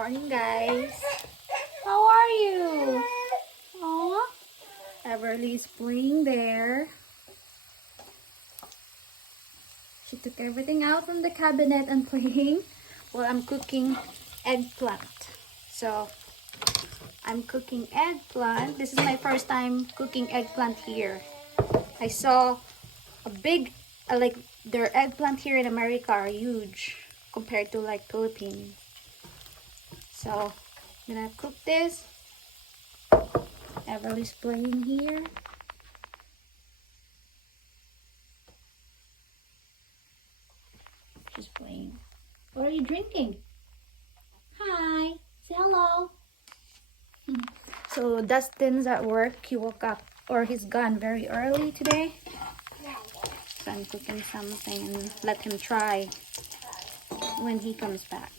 morning, guys. How are you? Aw, Everly's playing there. She took everything out from the cabinet and playing while I'm cooking eggplant. So, I'm cooking eggplant. This is my first time cooking eggplant here. I saw a big, like their eggplant here in America are huge compared to like Philippines. So, I'm gonna cook this. Everly's playing here. She's playing. What are you drinking? Hi. Say hello. So Dustin's at work. He woke up, or he's gone very early today. So I'm cooking something and let him try when he comes back.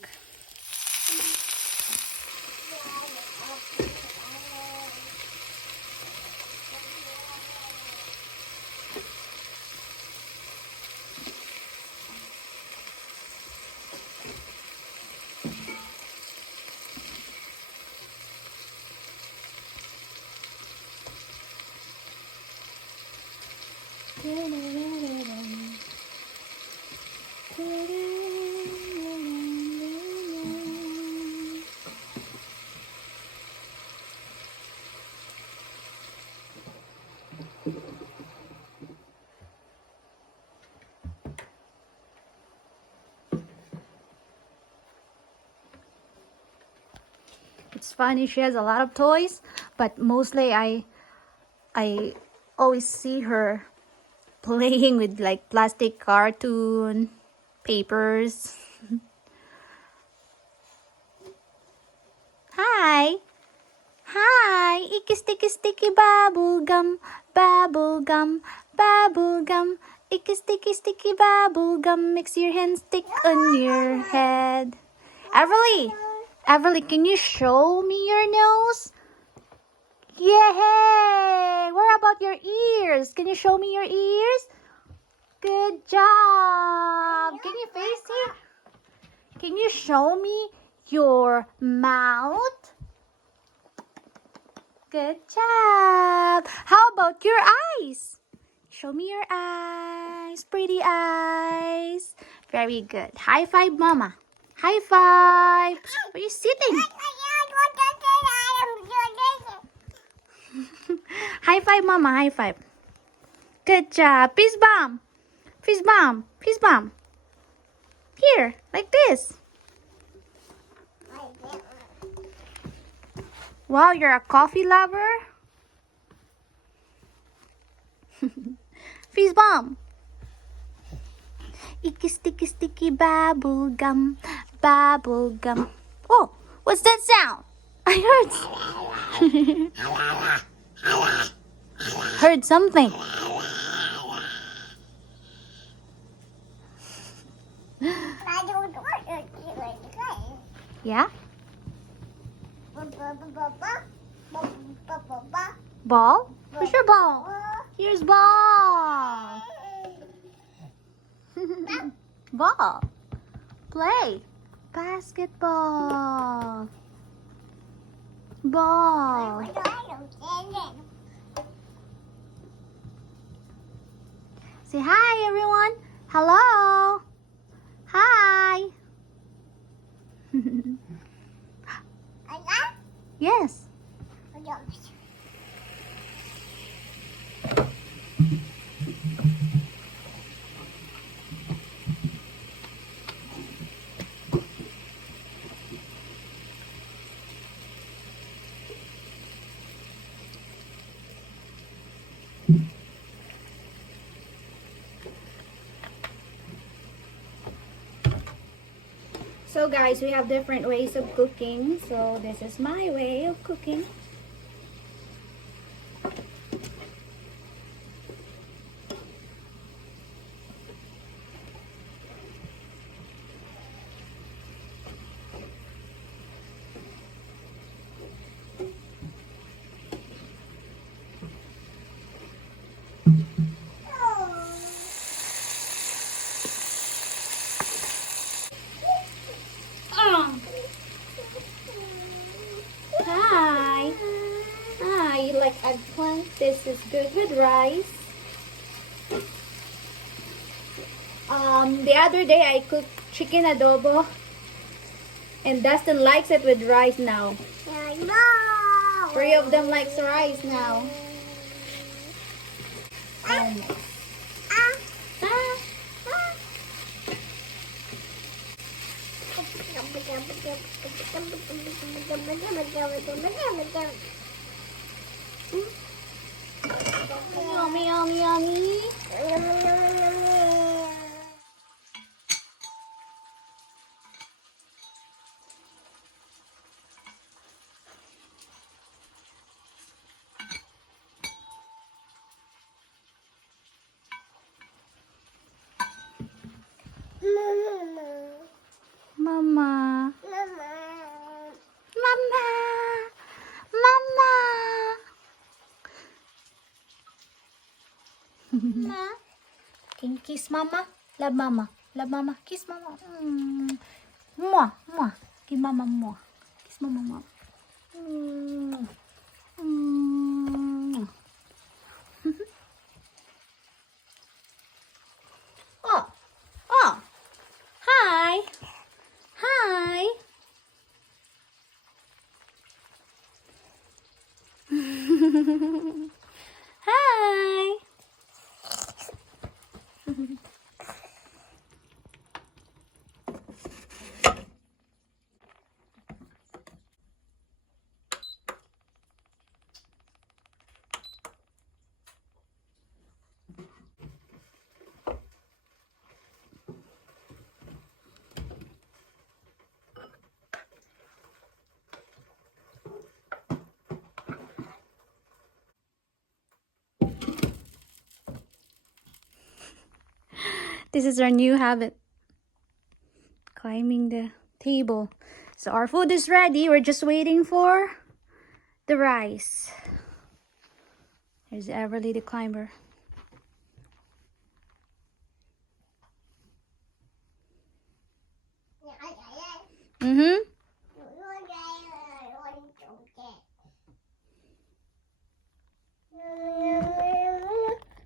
It's funny, she has a lot of toys, but mostly I always see her playing with like plastic cartoon papers. Hi. Hi. Icky sticky sticky bubble gum. Bubble gum. Bubble gum. Icky sticky sticky bubble gum makes your hand stick on your head. Everly, can you show me your nose? Yay! What about your ears? Can you show me your ears? Good job! Can you face it? Can you show me your mouth? Good job! How about your eyes? Show me your eyes. Pretty eyes. Very good. High five, Mama. High five. Where are you sitting? High five, Mama. High five. Good job. Fist bump. Fist bump. Fist bump. Here, like this. Wow, you're a coffee lover? Fist bump. Icky sticky sticky bubble gum. Bubble gum. Oh, what's that sound? I heard something. Yeah? Ball? Where's your ball? Here's ball. Ball. Play. Basketball. Ball. Say hi, everyone. Hello. Hi. Yes. So guys, we have different ways of cooking. So this is my way of cooking. This is good with rice. The other day I cooked chicken adobo, and Dustin likes it with rice now. Three of them likes rice now. Yummy, yummy, yummy. Mama. Mama. Mama. Mama. Can you kiss Mama? Love Mama. Love Mama. Kiss Mama. Mwah. Mwah. Give Mama mwah. Kiss Mama mwah. Oh. Oh. Hi. Hi. Hi. This is our new habit. Climbing the table. So our food is ready. We're just waiting for the rice. Here's Everly the climber. Mm-hmm.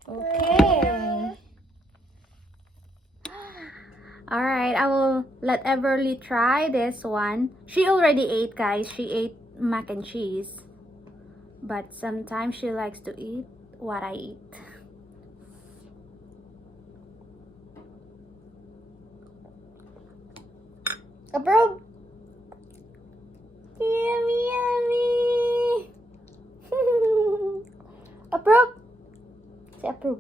Okay. Alright, I will let Everly try this one. She already ate, guys. She ate mac and cheese. But sometimes she likes to eat what I eat. Approve! Yummy, yummy! Approve! Say approve.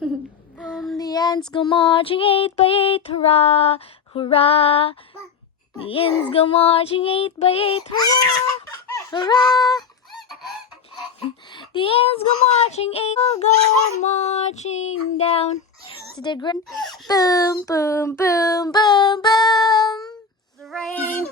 Boom, the ants go marching 8 by 8, hurrah, hurrah. The ants go marching 8 by 8, hurrah, hurrah. The ants go marching 8, go marching down to the ground. Boom, boom, boom, boom, boom. The rain.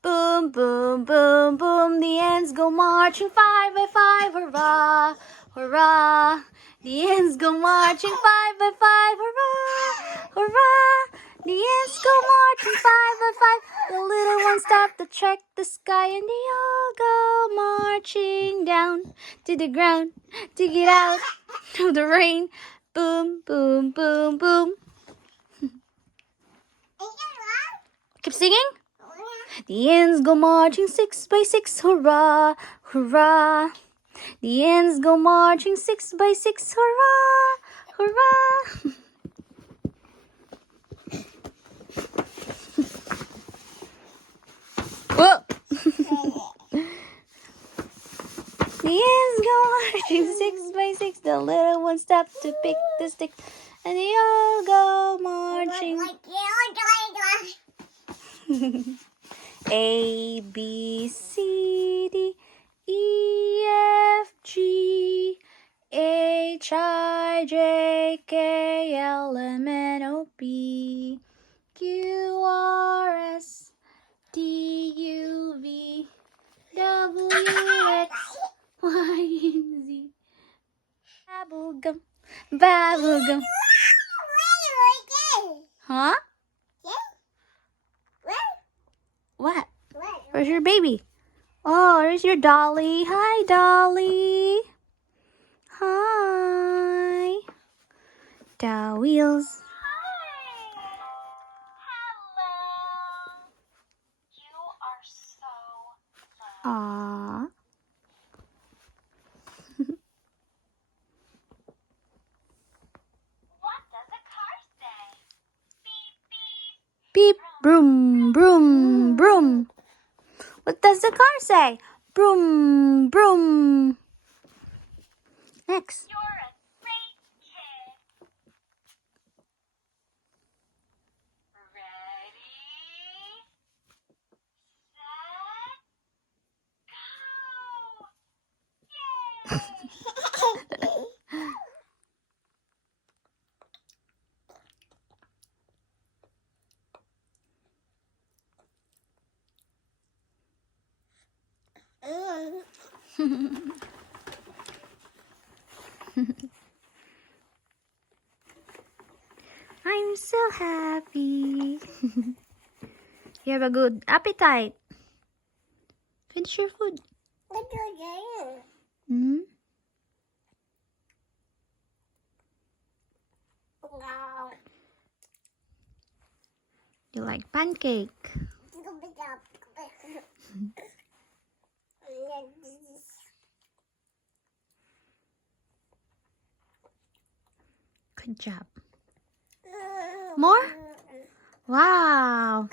Boom, boom, boom, boom. The ants go marching 5 by 5, hurrah, hurrah. The ants go marching 5 by 5, hurrah, hurrah. The ants go marching 5 by 5. The little ones stop to check the sky, and they all go marching down to the ground to get out of the rain. Boom, boom, boom, boom. Keep singing. The ants go marching 6 by 6, hurrah, hurrah. The ants go marching 6 by 6, hurrah, hurrah. Whoa. The ants go marching 6 by 6. The little ones stop to pick the stick, and they all go marching. A, B, C, D, E, F, G, H, I, J, K, L, M, N, O, P, Q, R, S, T, U, V, W, X, Y, and Z. Bubblegum, bubblegum. Huh? What? Where's your baby? Oh, there's your Dolly. Hi, Dolly. Hi. The wheels. Aww. Beep, broom, broom, broom. What does the car say? Broom, broom. Next. You're a great kid. Ready, set, go! Yay! I'm so happy. You have a good appetite. Finish your food. Hmm? You like pancake. Good job. More? Wow.